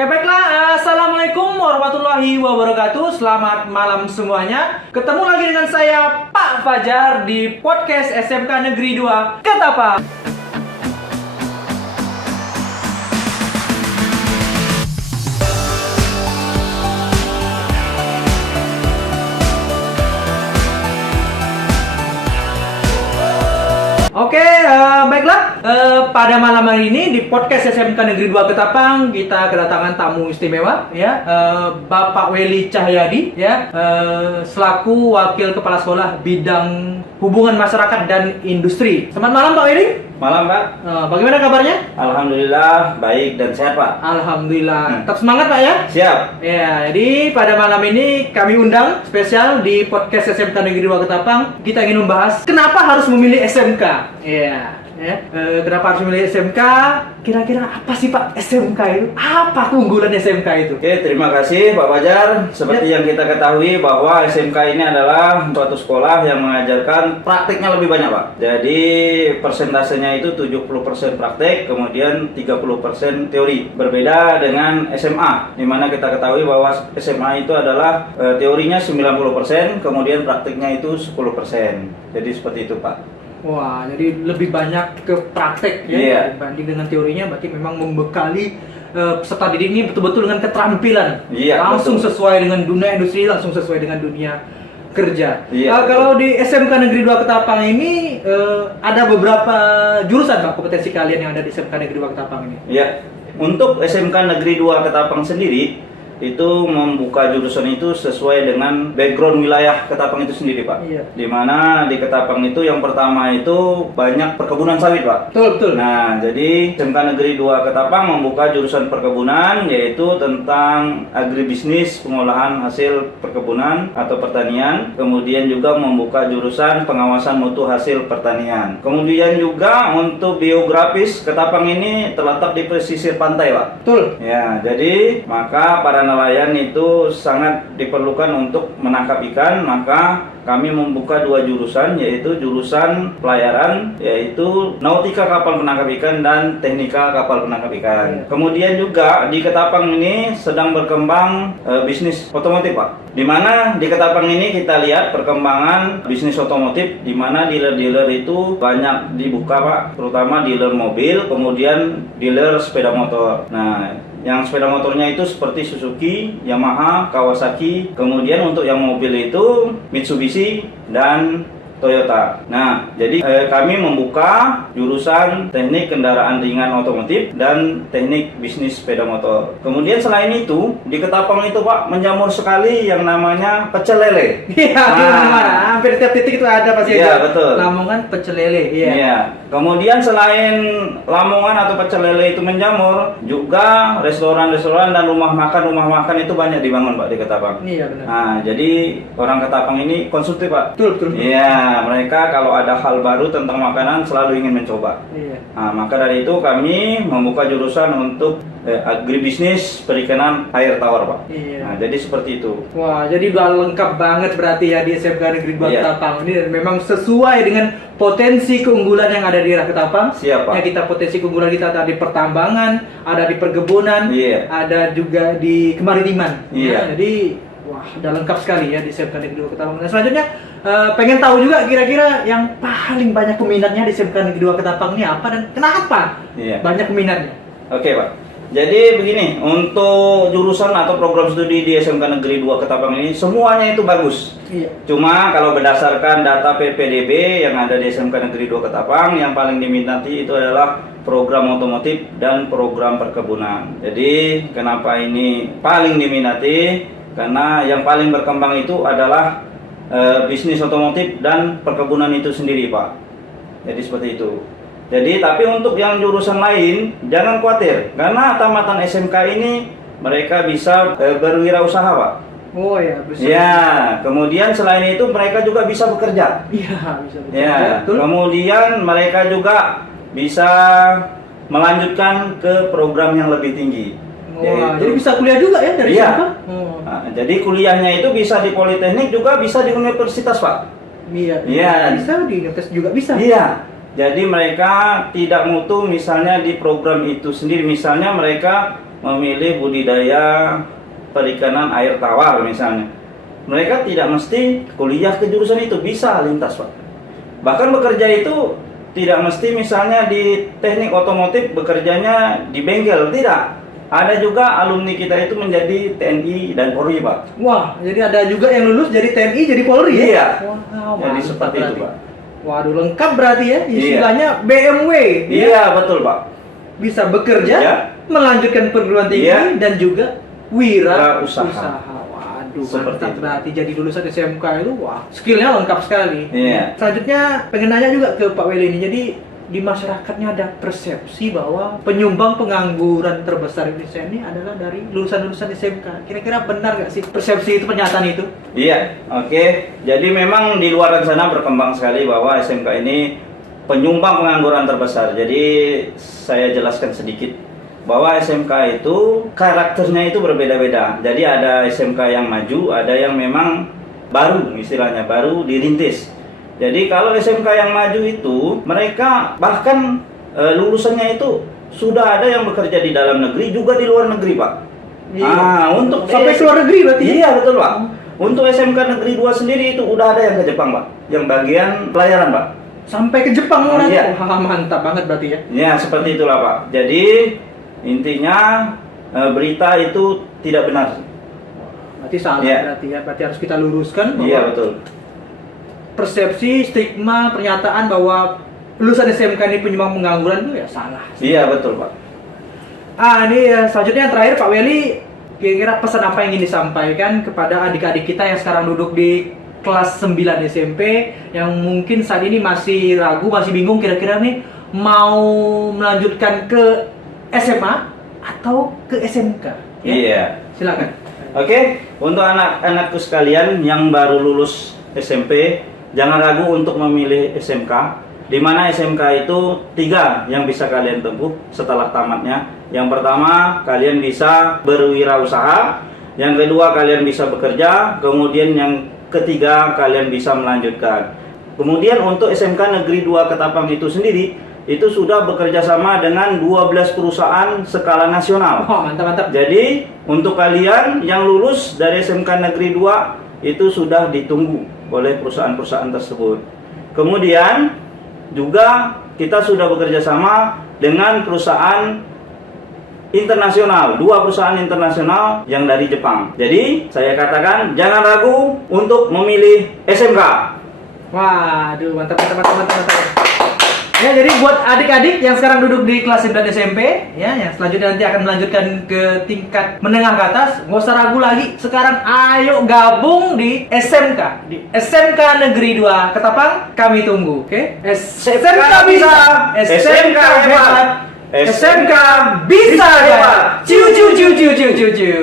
Oke baiklah, Assalamualaikum warahmatullahi wabarakatuh. Selamat malam semuanya. Ketemu lagi dengan saya Pak Fajar di podcast SMK Negeri 2 Ketapang. Oke, baiklah. Pada malam hari ini di podcast SMK Negeri 2 Ketapang kita kedatangan tamu istimewa, ya, Bapak Wely Cahyadi, ya, selaku Wakil Kepala Sekolah Bidang Hubungan Masyarakat dan Industri. Selamat malam Pak Wely. Malam Pak. Bagaimana kabarnya? Alhamdulillah baik dan sehat Pak. Alhamdulillah. Tetap semangat Pak ya. Siap. Ya, jadi pada malam ini kami undang spesial di podcast SMK Negeri 2 Ketapang. Kita ingin membahas kenapa harus memilih SMK. Ya. Kenapa harus memilih SMK? Kira-kira apa sih Pak SMK itu? Apa keunggulan SMK itu? Oke, terima kasih Pak Fajar. Seperti yang kita ketahui bahwa SMK ini adalah suatu sekolah yang mengajarkan praktiknya lebih banyak Pak. Jadi persentasenya itu 70% praktek, kemudian 30% teori. Berbeda dengan SMA, di mana kita ketahui bahwa SMA itu adalah teorinya 90%, kemudian praktiknya itu 10%. Jadi seperti itu Pak. Wah, jadi lebih banyak ke praktek ya dibanding dengan teorinya. Berarti memang membekali peserta didik ini betul-betul dengan keterampilan. Langsung betul. Sesuai dengan dunia industri, langsung sesuai dengan dunia kerja. Kalau di SMK Negeri 2 Ketapang ini ada beberapa jurusan Pak, kompetensi kalian yang ada di SMK Negeri 2 Ketapang ini. Iya. Untuk SMK Negeri 2 Ketapang sendiri itu membuka jurusan itu sesuai dengan background wilayah Ketapang itu sendiri Pak. Dimana di Ketapang itu yang pertama itu banyak perkebunan sawit Pak. Betul. Nah, jadi SMK Negeri 2 Ketapang membuka jurusan perkebunan, yaitu tentang agribisnis, pengolahan hasil perkebunan atau pertanian. Kemudian juga membuka jurusan pengawasan mutu hasil pertanian. Kemudian juga untuk biografis, Ketapang ini terletak di pesisir pantai Pak. Betul. Ya, jadi maka para nelayan itu sangat diperlukan untuk menangkap ikan, maka kami membuka dua jurusan, yaitu jurusan pelayaran, yaitu nautika kapal penangkap ikan dan teknika kapal penangkap ikan. Kemudian juga di Ketapang ini sedang berkembang bisnis otomotif Pak. Di mana di Ketapang ini kita lihat perkembangan bisnis otomotif, di mana dealer-dealer itu banyak dibuka Pak, terutama dealer mobil, kemudian dealer sepeda motor. Nah, yang sepeda motornya itu seperti Suzuki, Yamaha, Kawasaki. Kemudian untuk yang mobil itu Mitsubishi dan Toyota. Nah, jadi kami membuka jurusan teknik kendaraan ringan otomotif dan teknik bisnis sepeda motor. Kemudian selain itu, di Ketapang itu Pak menjamur sekali yang namanya pecel lele. Iya, mana? Hampir tiap titik itu ada pasti. Iya, betul. Lamongan pecel lele. Iya. Kemudian selain Lamongan atau pecel lele itu menjamur, juga restoran-restoran dan rumah makan itu banyak dibangun Pak di Ketapang. Iya, benar. Nah, jadi orang Ketapang ini konsumtif Pak. Betul. Iya. Mereka kalau ada hal baru tentang makanan selalu ingin mencoba. Nah, maka dari itu kami membuka jurusan untuk agribisnis perikanan air tawar Pak. Nah, jadi seperti itu. Wah, jadi udah lengkap banget berarti ya di SMK Negeri 2 Ketapang ini, dan memang sesuai dengan potensi keunggulan yang ada di daerah Ketapang. Siap Pak. Ya, kita potensi keunggulan kita ada di pertambangan, ada di perkebunan, ada juga di kemaritiman. Jadi wah, udah lengkap sekali ya di SMK Negeri 2 Ketapang. Nah, selanjutnya pengen tahu juga kira-kira yang paling banyak peminatnya di SMK Negeri 2 Ketapang ini apa dan kenapa banyak peminatnya? Oke Pak. Jadi begini, untuk jurusan atau program studi di SMK Negeri 2 Ketapang ini semuanya itu bagus. Cuma kalau berdasarkan data PPDB yang ada di SMK Negeri 2 Ketapang, yang paling diminati itu adalah program otomotif dan program perkebunan. Jadi kenapa ini paling diminati? Karena yang paling berkembang itu adalah bisnis otomotif dan perkebunan itu sendiri Pak. Jadi seperti itu. Jadi tapi untuk yang jurusan lain jangan khawatir, karena tamatan SMK ini mereka bisa berwirausaha Pak. Oh ya, bisa. Ya, kemudian selain itu mereka juga bisa bekerja. Iya, bisa bekerja. Ya, kemudian mereka juga bisa melanjutkan ke program yang lebih tinggi. Wah, jadi bisa kuliah juga ya dari SMK? Nah, jadi kuliahnya itu bisa di Politeknik, juga bisa di universitas Pak. Iya. Bisa di universitas juga bisa. Iya. Jadi mereka tidak mutu misalnya di program itu sendiri. Misalnya mereka memilih budidaya perikanan air tawar misalnya, mereka tidak mesti kuliah ke jurusan itu, bisa lintas Pak. Bahkan bekerja itu tidak mesti misalnya di teknik otomotif bekerjanya di bengkel, tidak. Ada juga alumni kita itu menjadi TNI dan Polri Pak. Wah, jadi ada juga yang lulus jadi TNI, jadi Polri ya? Iya. Wow, Jadi mantap seperti itu berarti. Pak. Waduh, lengkap berarti ya, istilahnya BMW. Ya? Iya betul Pak. Bisa bekerja, Iya. melanjutkan perguruan tinggi, Iya. dan juga wira usaha. Waduh, Seperti mantap itu. berarti jadi lulusan SMK itu, wah, skillnya lengkap sekali. Iya. Selanjutnya pengen nanya juga ke Pak Weli ini, jadi di masyarakatnya ada persepsi bahwa penyumbang pengangguran terbesar Indonesia ini adalah dari lulusan-lulusan SMK. Kira-kira benar nggak sih persepsi itu, pernyataan itu? Iya, oke. Jadi memang di luar sana berkembang sekali bahwa SMK ini penyumbang pengangguran terbesar. Jadi saya jelaskan sedikit bahwa SMK itu karakternya itu berbeda-beda. Jadi ada SMK yang maju, ada yang memang baru, istilahnya baru dirintis. Jadi kalau SMK yang maju itu mereka bahkan lulusannya itu sudah ada yang bekerja di dalam negeri juga di luar negeri Pak. Iya. Untuk Sampai ke luar negeri berarti? Iya betul Pak. Untuk SMK negeri 2 sendiri itu udah ada yang ke Jepang Pak, yang bagian pelayaran Pak. Sampai ke Jepang orang. Iya. Wah, mantap banget berarti ya. Ya seperti itulah Pak. Jadi intinya berita itu tidak benar. Berarti salah Iya. berarti ya. Berarti harus kita luruskan bahwa Iya betul. persepsi, stigma, pernyataan bahwa lulusan SMK ini penyumbang pengangguran itu ya salah. Iya betul Pak. Ini selanjutnya yang terakhir Pak Weli, kira-kira pesan apa yang ingin disampaikan kepada adik-adik kita yang sekarang duduk di kelas 9 SMP yang mungkin saat ini masih ragu, masih bingung kira-kira nih mau melanjutkan ke SMA atau ke SMK? Ya? Iya. Silakan. Oke, untuk anak-anakku sekalian yang baru lulus SMP, jangan ragu untuk memilih SMK. Di mana SMK itu 3 yang bisa kalian tempuh setelah tamatnya. Yang pertama, kalian bisa berwirausaha. Yang kedua, kalian bisa bekerja. Kemudian yang ketiga, kalian bisa melanjutkan. Kemudian untuk SMK Negeri 2 Ketapang itu sendiri, itu sudah bekerja sama dengan 12 perusahaan skala nasional. Oh, mantap-mantap. Jadi untuk kalian yang lulus dari SMK Negeri 2 itu sudah ditunggu oleh perusahaan-perusahaan tersebut. Kemudian juga kita sudah bekerja sama dengan perusahaan internasional, 2 perusahaan internasional yang dari Jepang. Jadi saya katakan jangan ragu untuk memilih SMK. Waduh, mantap. Ya, jadi buat adik-adik yang sekarang duduk di kelas 9 SMP, ya, yang selanjutnya nanti akan melanjutkan ke tingkat menengah ke atas, nggak usah ragu lagi. Sekarang ayo gabung di SMK, di SMK Negeri 2 Ketapang, kami tunggu, oke? SMK bisa, SMK hebat, SMK bisa hebat. Ciu ciu ciu ciu ciu ciu ciu.